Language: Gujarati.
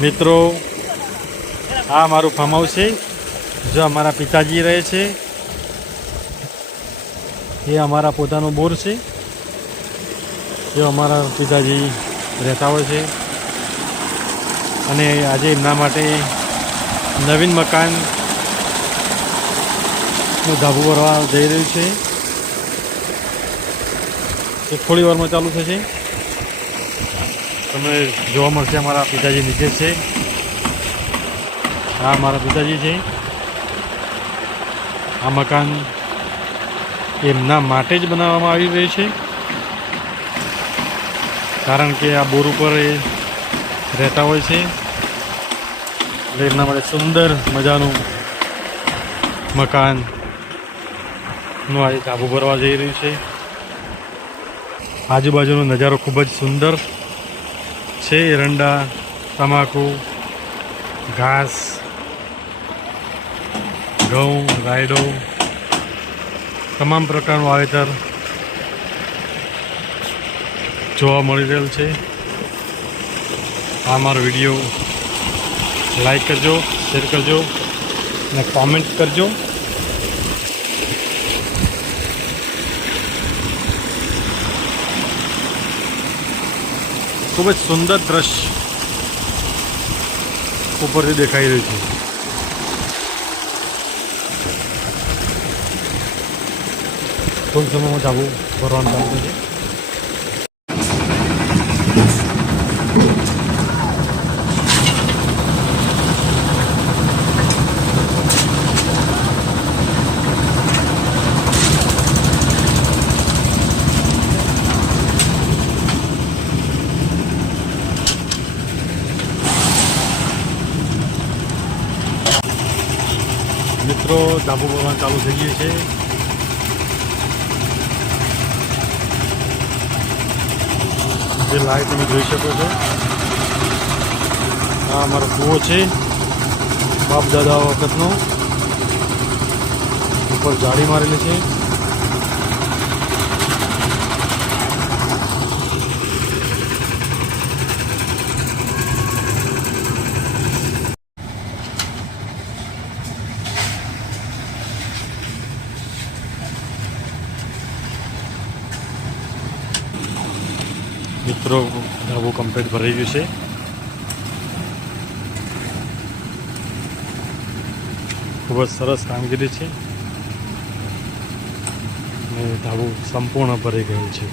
મિત્રો, આ મારું ફાર્મ હાઉસ છે. જો અમારા પિતાજી રહે છે. એ અમારા પોતાનો બોર છે. જો અમારા પિતાજી રહેતા હોય છે. અને આજે એમના માટે નવીન મકાનનું ધાબુ ભરવા જઈ રહ્યું છે. એ થોડી વારમાં ચાલુ થશે. તમને જોવા મળશે અમારા પિતાજી નીચે છે. આ મારા પિતાજી છે. આ મકાન એમના માટે જ બનાવવામાં આવી રહ્યું છે, કારણ કે આ બોર ઉપર એ રહેતા હોય છે. એટલે એમના માટે સુંદર મજાનું મકાનનું આજે ધાબુ ભરવા જઈ રહ્યું છે. આજુબાજુનો નજારો ખૂબ જ સુંદર છે. એરંડા, તમાકુ, ઘાસ, ઘઉં, રાયડો, તમામ પ્રકારનું વાવેતર જોવા મળી રહેલ છે. આ મારો વિડીયો લાઈક કરજો, શેર કરજો અને કોમેન્ટ કરજો. ખૂબ જ સુંદર દ્રશ્ય ઉપરથી દેખાઈ રહ્યું છે. ટૂંક સમયમાં ધાબુ ભરવાનું ચાલુ થશે. મિત્રો, ધાબુ ભરવાનું ચાલુ થઈ ગયું છે. જે લાઈવ તમે જોઈ શકો છો, આ અમારો કૂવો છે બાપ દાદા વખતનો. ઉપર જાળી મારેલી છે. મિત્રો, ધાબુ કમ્પ્લીટ ભરાઈ ગયું છે. ખૂબ જ સરસ કામગીરી છે અને ધાબુ સંપૂર્ણ ભરાઈ ગયું છે.